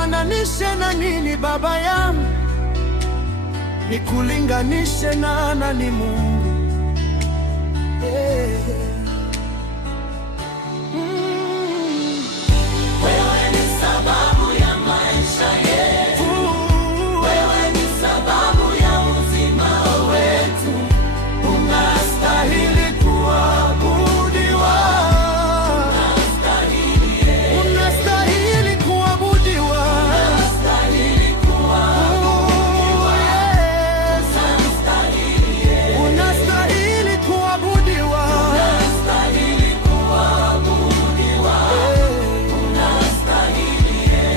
Nikufananishe na nini Baba yangu? Nikulinganishe na nani Mungu? Wewe ni sababu ya maisha yetu. Wewe ni sababu ya uzima wetu. Unastahili kuabudiwa. Unastahili kuabudiwa. Unastahili kuabudiwa. Unastahili kuabudiwa. Unastahili kuabudiwa.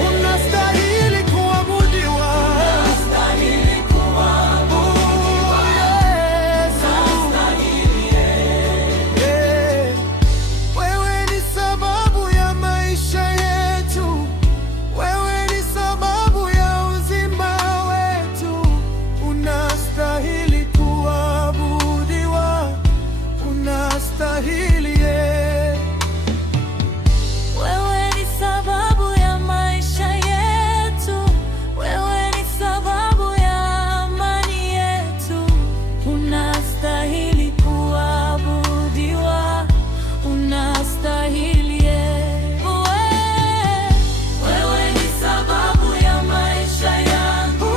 Unastahili kuabudiwa. Unastahili kuabudiwa. Wewe ni sababu ya maisha yetu. Wewe ni sababu ya uzima wetu. Unastahili kuabudiwa. Unastahili. Wewe ni sababu ya maisha yetu, wewe ni sababu ya amani yetu. Unastahili kuabudiwa, unastahili. Wewe ni sababu ya maisha yangu.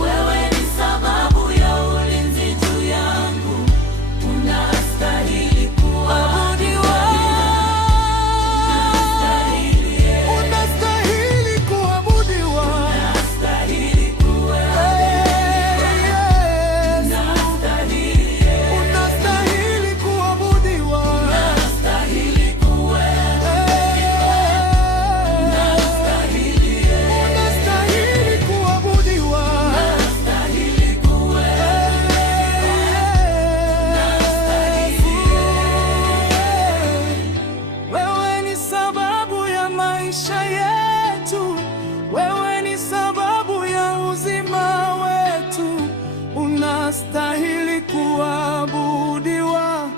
Wewe ni sababu ya ulinzi juu yangu. Unastahili kuabudiwa. Unastahili kuabudiwa. Unastahili Unastahili kuabudiwa. Unastahili Unastahili kuabudiwa. Wewe ni sababu ya maisha yetu. Wewe ni sababu ya uzima wetu. Unastahili kuabudiwa.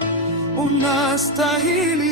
Unastahili.